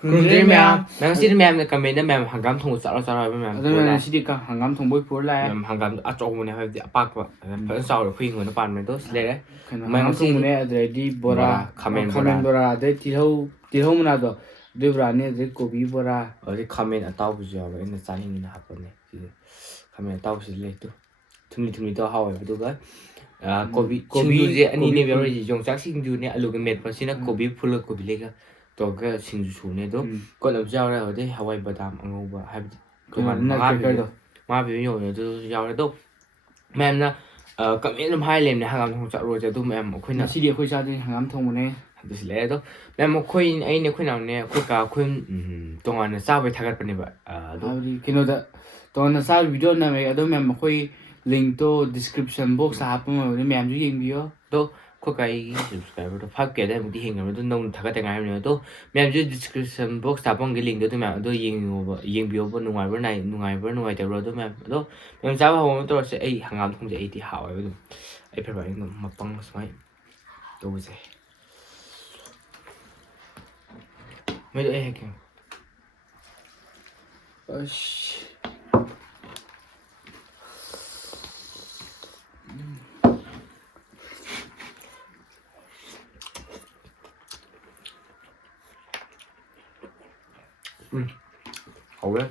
ꯈꯨꯔꯨꯝꯖꯔꯤ ꯃꯌꯥꯝ ꯉꯁꯤꯗꯤ ꯃꯌꯥꯝꯅ ꯀꯃꯦꯟꯗ ꯃꯌꯥꯝ ꯍꯪꯒꯥꯝ ꯊꯣꯡꯕ ꯆꯥꯔꯣ ꯍꯥꯏꯕ ꯃꯌꯥꯝ ꯑꯗꯨꯅ ꯉꯁꯤꯗꯤ ꯍꯪꯒꯥꯝ ꯊꯣꯡꯕꯣꯏ ꯄꯨꯔ ꯂꯥꯛꯑꯦ ꯃꯌꯥꯝ ꯍꯪꯒꯥꯝ ꯑꯆꯧꯕꯅꯦ ꯍꯥꯏꯕꯗꯤ ꯑꯄꯥꯛꯄ ꯐꯖꯅ ꯆꯥꯎꯔꯦ ꯑꯩꯈꯣꯏ ꯍꯤꯡꯒꯣꯜꯗ ꯄꯥꯟꯕꯅꯦ ꯑꯗꯣ ꯂꯩꯔꯦ ꯍꯪꯒꯥꯝ ꯊꯣꯡꯕꯅꯦ ꯑꯗꯨꯗꯩꯗꯤ ꯕꯣꯔꯥ ꯈꯥꯃꯦꯟ ꯕꯣꯔꯥ ꯑꯗꯩ ꯇꯤꯜꯍꯧ ꯃꯅꯥꯗꯣ ꯑꯗꯨꯏ ꯕꯣꯔꯥꯅꯤ ꯑꯗꯩ ꯀꯣꯕꯤ ꯕꯣꯔꯥ ꯑꯗꯩ ꯈꯥꯃꯦꯟ ꯑꯇꯥꯎꯕꯁꯨ ꯌꯥꯎꯋꯦ ꯑꯩꯅ ꯆꯥꯅꯤꯡꯉꯤꯅ ꯍꯥꯞꯄꯅꯦ ꯁꯤꯁꯦ ꯈꯥꯃꯦꯟ ꯑꯇꯥꯎꯕꯁꯤꯗꯤ ꯂꯩꯇꯨ ꯊꯨꯝꯂꯤ ꯍꯥꯎꯋꯦꯕ ꯑꯗꯨꯒ ꯀꯣꯕꯤ ꯁꯤꯡꯖꯨꯁꯦ ꯑꯅꯤꯅꯦꯕ ꯌꯥꯎꯔꯤꯁꯦ ꯌꯣꯡꯆꯥꯛ ꯁꯤꯡꯖꯨꯅꯦ ꯑꯂꯨꯒ ꯃꯦꯠꯄꯁꯤꯅ ꯀꯣꯕꯤ ꯐꯨꯜꯒ ꯀꯣꯕꯤ ꯂꯩꯒ ꯇꯧꯔꯒ ꯁꯤꯡꯖꯨ ꯁꯨꯕꯅꯦ ꯑꯗꯣ ꯀꯣꯠꯂꯕꯁꯨ ꯌꯥꯎꯔꯦ ꯑꯗꯩ ꯍꯋꯥꯏ ꯕꯗꯥꯝ ꯑꯉꯧꯕ ꯍꯥꯏꯕꯗꯤ ꯇꯣꯉꯥꯟ ꯃꯉꯥ ꯄꯤꯕ ꯌꯣꯟꯕꯅꯦ ꯑꯗꯨꯁꯨ ꯌꯥꯎꯔꯦ ꯑꯗꯣ ꯃꯌꯥꯝꯅ ꯀꯃꯦꯟ ꯑꯗꯨꯝ ꯍꯥꯏ ꯂꯩꯕꯅꯦ ꯍꯪꯒꯥꯝ ꯊꯣꯡꯕ ꯆꯠꯂꯨꯔꯁꯦ ꯑꯗꯨ ꯃꯌꯥꯝ ꯑꯩꯈꯣꯏꯅ ꯉꯁꯤꯗꯤ ꯑꯩꯈꯣꯏ ꯆꯥꯗꯣꯏꯅꯤ ꯍꯪꯒꯥꯝ ꯊꯣꯡꯕꯅꯦ ꯑꯗꯨꯁꯨ ꯂꯩꯔꯦ ꯑꯗꯣ ꯃꯌꯥꯝ ꯑꯩꯈꯣꯏ ꯏꯅꯥꯎꯅꯦ ꯑꯩꯈꯣꯏ ꯀꯥ ꯑꯩꯈꯣꯏ ꯇꯣꯉꯥꯟꯅ ꯆꯥꯕꯩ ꯊꯥꯒꯠꯄꯅꯦꯕ ꯑꯗꯣ ꯍꯥꯏꯕꯗꯤ ꯀꯩꯅꯣꯗ ꯇꯣꯉꯥꯟꯅ ꯆꯥꯕ ꯚꯤꯗꯤꯑꯣ ꯅꯝꯃꯦ ꯑꯗꯣ ꯃꯌꯥꯝ ꯑꯩꯈꯣꯏ ꯂꯤꯡꯛꯇꯣ ꯗꯤꯁꯀ꯭ꯔꯤꯞꯁꯟ ꯕꯣꯛꯁꯇ ꯍꯥꯞꯄꯝꯃꯕꯅꯤ ꯃꯌꯥꯝꯁꯨ ꯌꯦꯡꯕꯤꯌꯣ ꯑꯗꯣ ꯑꯩꯈꯣꯏ ꯀꯥꯒꯤ ꯁꯕꯁꯀ꯭ꯔꯥꯏꯕꯔꯗꯣ 5K ꯑꯗꯨꯋꯥꯏꯃꯨꯛꯇꯤ ꯍꯦꯟꯈ꯭ꯔꯕꯅꯤ ꯑꯗꯨ ꯅꯧꯅ ꯊꯥꯒꯠꯇ ꯉꯥꯏꯔꯕꯅꯦ ꯑꯗꯣ ꯃꯌꯥꯝꯁꯨ ꯗꯤꯁꯀ꯭ꯔꯤꯞꯁꯟ ꯕꯣꯛꯁꯇ ꯍꯥꯞꯄꯝꯒꯦ ꯂꯤꯡꯛꯗꯣ ꯑꯗꯨ ꯃꯌꯥꯝ ꯑꯗꯣ ꯌꯦꯡꯕꯤꯌꯣꯕ ꯅꯨꯡꯉꯥꯏꯕ꯭ꯔꯥ ꯅꯨꯡꯉꯥꯏꯇꯕ꯭ꯔꯥ ꯑꯗꯨ ꯃꯌꯥꯝ ꯑꯗꯣ ꯃꯌꯥꯝ ꯆꯥꯕ ꯍꯧꯕ ꯑꯃ ꯇꯧꯔꯁꯦ ꯑꯩ ꯍꯪꯒꯥꯝ ꯊꯣꯡꯁꯦ ꯑꯩꯗꯤ ꯍꯥꯎꯋꯦꯕ ꯑꯗꯨꯝ ꯑꯩ ꯐꯦꯚꯣꯔꯥꯏꯠ ꯑꯗꯨꯝ ꯃꯄꯪ ꯁꯨꯃꯥꯏꯅ ꯇꯧꯕꯁꯦ ꯃꯣꯏꯗꯣ ꯑꯩ ꯍꯦꯛꯀꯦ ꯑꯁ hầu đấy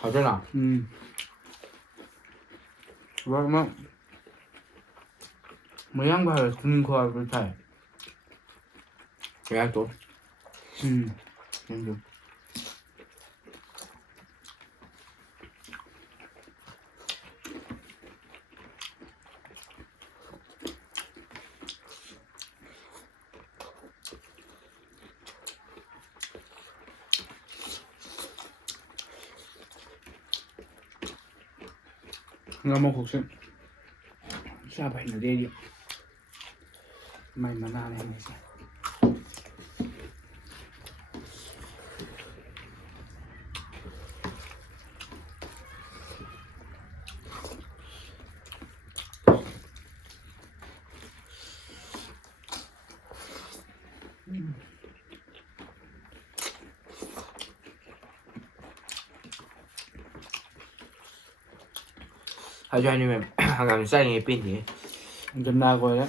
hầu thế nào 막 모양 봐요 주는 거 알고 잘 cái tốt 좀 nggak mau khusus siapa ini dia main mana ini sih hai cho anh em hàng xay nghe pin thì gần nào rồi đấy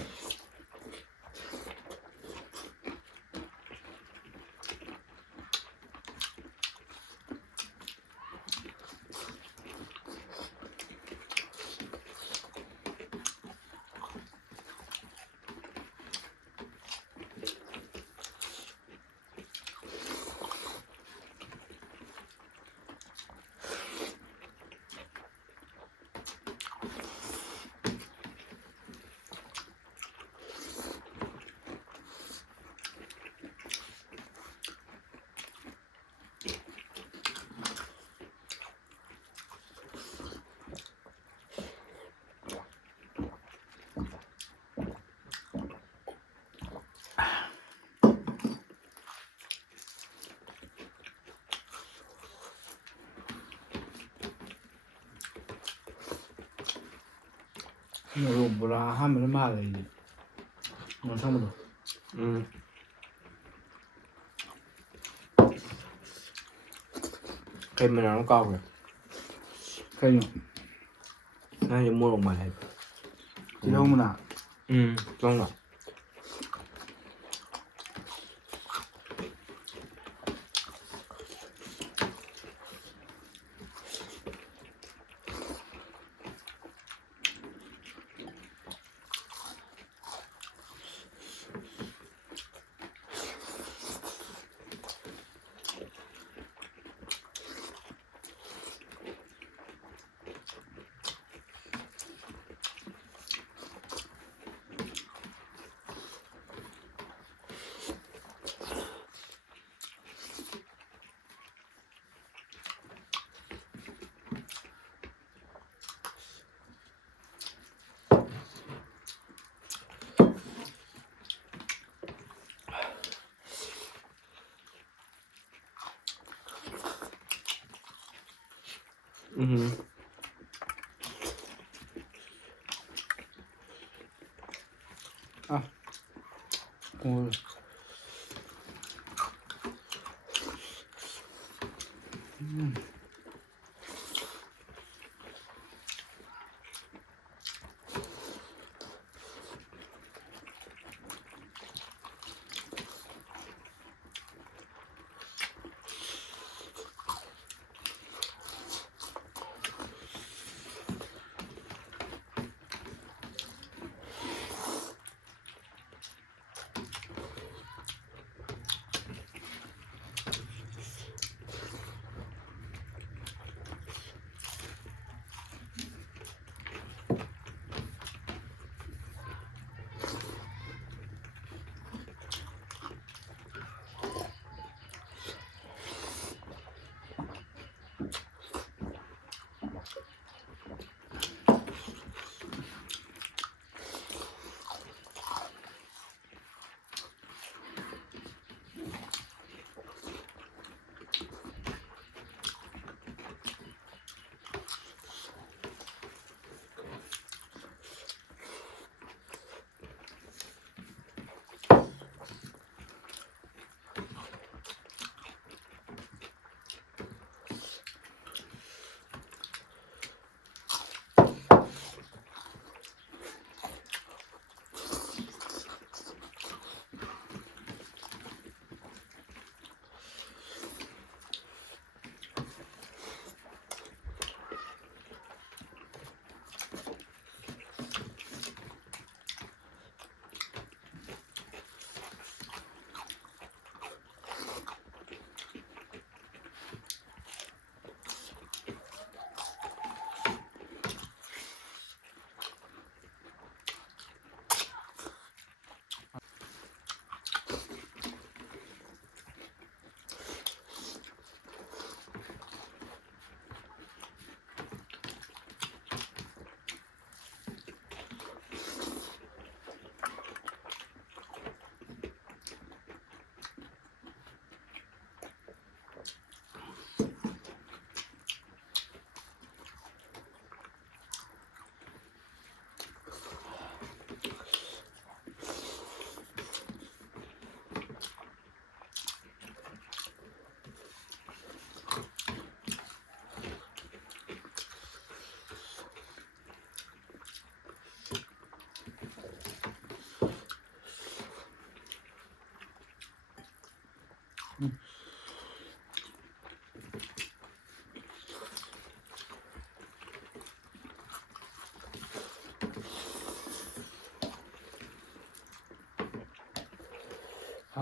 뭐 뭐라 하면 말해 이제 뭐 상관도 cái mình nó cao rồi 그냥 nó như mua đồng bài 지나오면아 đúng rồi โอ้ย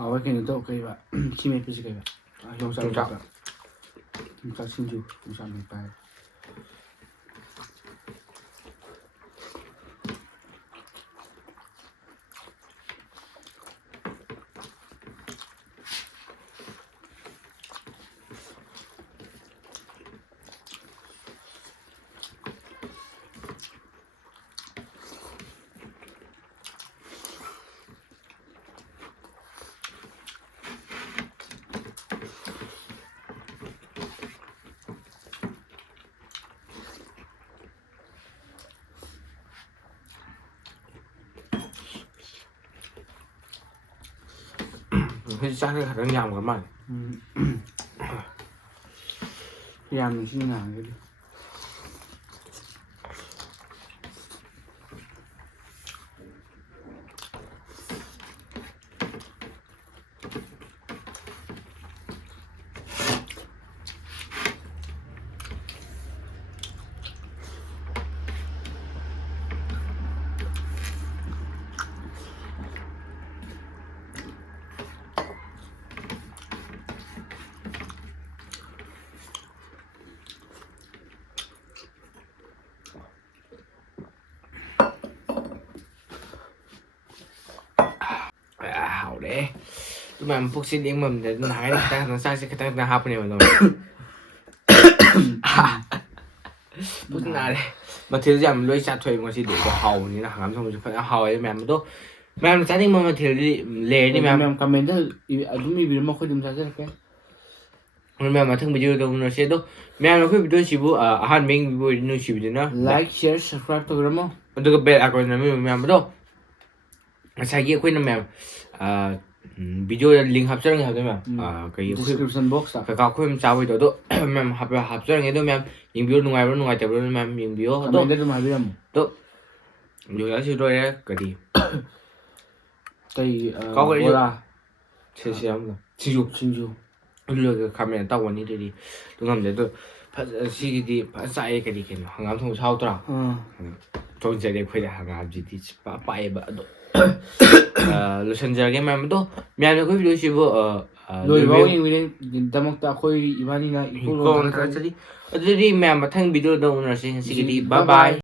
เอาไว้กินโต๊ะกันแบบชิมเองไปสิกันแบบยองซาลูกแบบยองซาชินจูยองซาหนึ่งไปให้จ้างให้ขัดน้ำยำกันบ้าง พยายามมีที่งานก็ดี好嘞，你们不是英文的哪里？但是上次看到哈不呢，我不是哪里？มาเที่ยวยังด้วยชาถวยมันสิเดี๋ยวก็เฮานี่นะครับท่านผู้ชมเฮาไอ้แม่มันต้องแม่มันจะนี่มันมาเที่ยวเลยนี่แม่ คอมเมนต์ถ้าดูมีวิดีโอมาคุยดูมันจะได้แค่ 오늘 매 마탕 비디오도 오늘세도 매 아khoi video sibu ahan meng video nu sibidina like share subscribe togramo aduga bell icon na me do asagi akhoi na me video link hapsarang ha me kai description box ta ka akhoi am chawai do mem hapsarang do mem ying video nungai bro nungai tabro mem ying video do comment dum habiram do yo ya si do ya kadi tai Kau kali bora 세시함 지주 진주 ullo kamen ta woni de dungam de do si di sai ka di ken hangam thong chao tra chong je de khoi da hangam ji di pa pa e ba do lo san ja ge mam do mya ne ko video si bo loi ba ing win damak ta khoi ibani na ko ka chali adi mya ma thang video do na si di bye bye